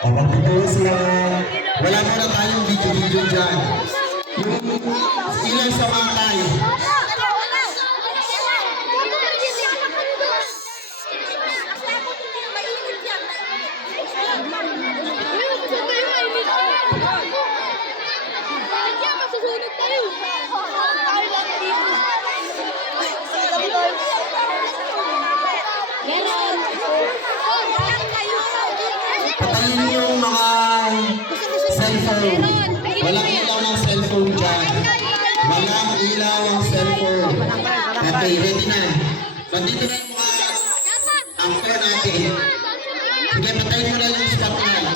O magpipili sila. Wala muna tayong video-video dyan. Yung ilan sa matay. Patayin yung mga cellphone. Walang ilaw ng cellphone dyan. Walang ilaw ang cellphone. Okay, ready na. Nandito na yung mga actor natin. Sige, patayin mo na yung spotlight.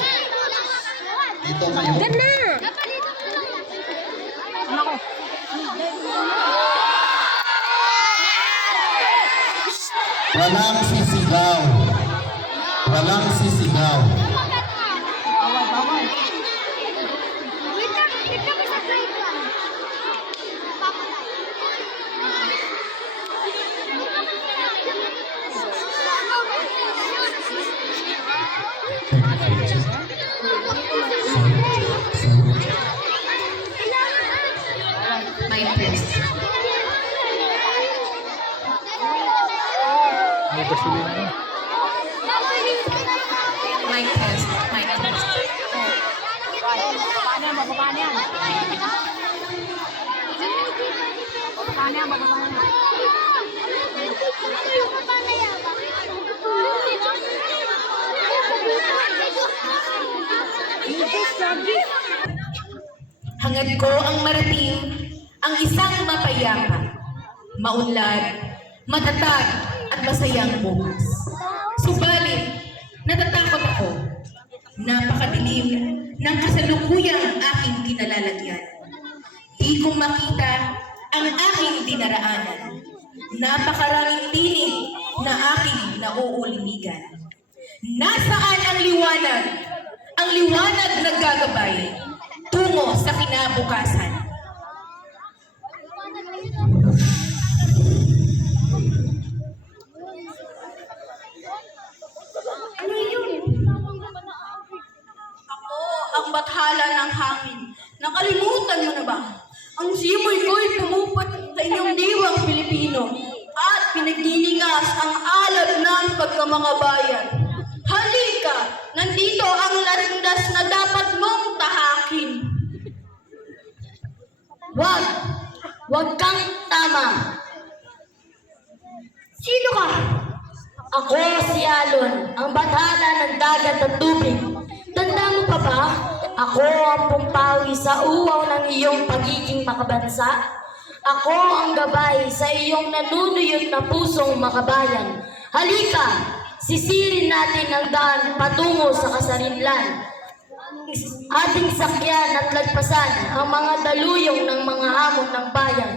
Dito kayo. Walang sisigaw. Walang sisigaw. My best. My test. My test. Hangad ko ang marating ang isang mapayapa, maunlad, matatag at masayang bukas. Subalit, natatakot ako. Napakadilim ng kasalukuyang aking kinalalagyan. Di ko makita ang aking dinaraanan. Napakaraming tinig na aking nauulimigan. Nasaan ang liwanag? Ang liwanag na gagabay tungo sa kinabukasan. Ano yun? Ako ang bathala ng hangin. Nakalimutan mo na ba? Ang simoy ko'y pumupot sa inyong diwang Pilipino at pinagliligas ang alab ng pagkamakabayan. Halika! Nandito ang landas na dapat mong tahakin. Wag kang tama. Sino ka? Ako si Alon, ang bathala ng dagat at tubig. Tanda mo pa ba? Ako ang pumpawi sa uwaw ng iyong pagiging makabansa. Ako ang gabay sa iyong nanunuyot na pusong makabayan. Halika, sisirin natin ang daan patungo sa kasarinlan. Ating sakyan at lagpasan ang mga daluyong ng mga hamon ng bayan.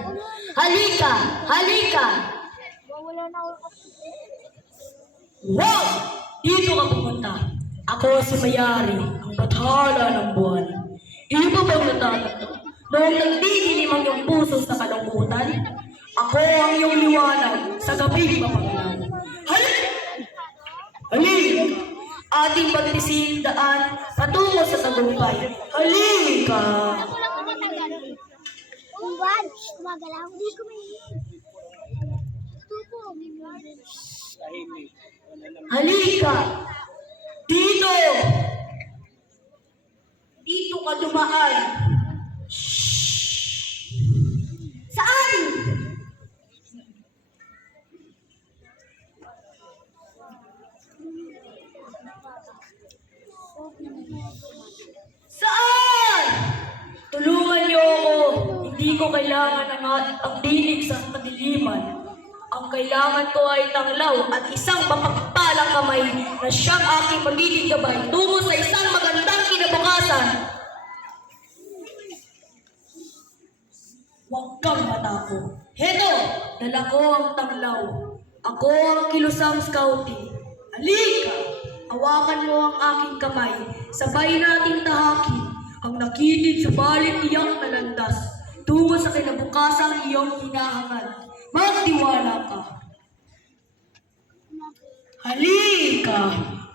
Halika! Halika! Wow! Dito ka pumunta. Ako si Mayari, ang bathala ng buwan. Iyo ba bang natatato? Noong nagdidilim ang iyong puso sa kalungkutan, ako ang iyong liwanag sa gabing mapagalaw. Halik! Halik! Ating pagtisin daan patungo sa tagumpay. Halika! Gumagalaw, hindi ko mahihin. Halika! Dito! Dito ka dumaan. Saan? Saan? Tulungan niyo ako. Hindi ko kailangan ang dinig sa kadiliman. Ang kailangan ko ay tanglaw at isang mapagpalang kamay na siyang aking magiging gabay tungo sa isang magandang kinabukasan. Huwag kang matakot. Heto, dala ko ang tanglaw. Ako ang kilusang scouting. Halika! Hawakan mo ang aking kamay. Sabay nating tahakin ang nakitid sa balit iyang nalandas tungo sa kinabukasang iyong hinahangad. Magtiwala ka. Halika!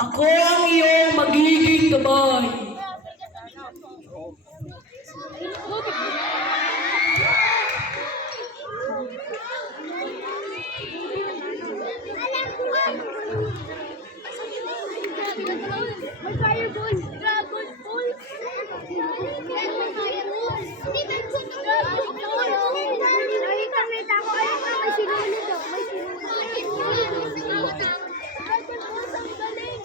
Ako ang iyong magiging gabay. May fireball! Dragon Ball! Nakita ko, ayun na, may sinunod oh. May sinunod. Dragon Ball, ang galing!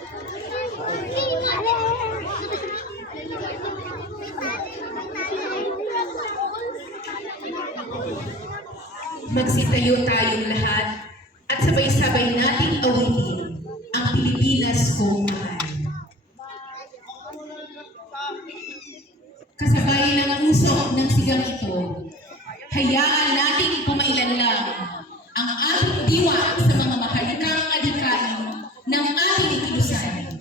Magsitayo tayong lahat at sabay-sabay nating awitin ang Pilipinas kong mahal. Kasabay ng usok ng sigang ito, hayaan nating pumailan lang ang ating diwa sa mga mahalikang adhikain ng ating ikilusan.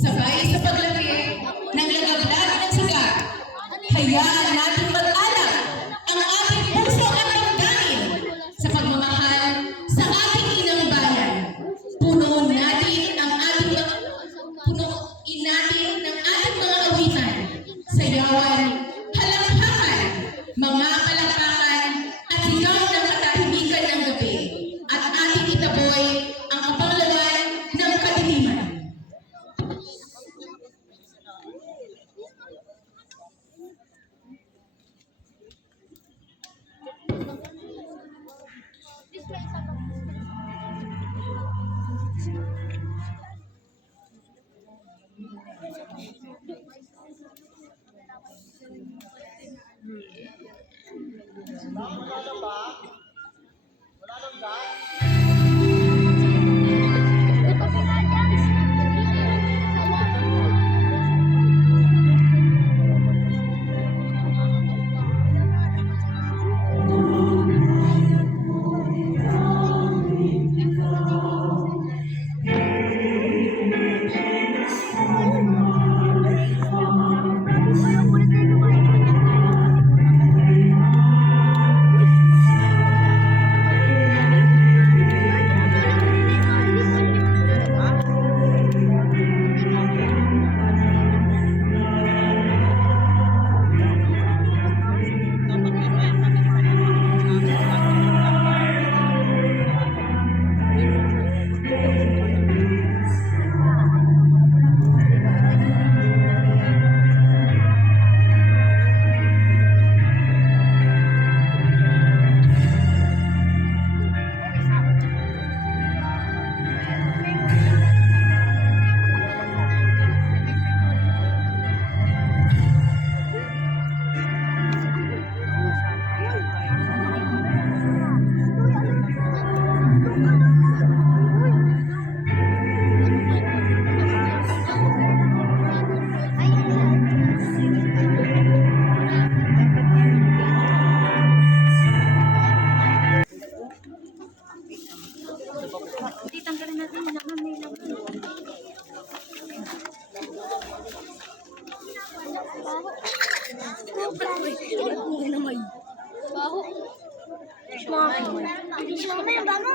Sabay sa paglaki ng lagablag ng sigat, hayaan nating mag-alab ang ating puso at damdamin sa pagmamahal sa ating inang bayan. Punuin natin ng ating mga awitan, sayawan, halakhakan, mga palakpakan, at sigaw ng katahimikan ng gabi, at ating itaboy ang kapanglawan ng kadiliman. Baho. Mamaya, bango.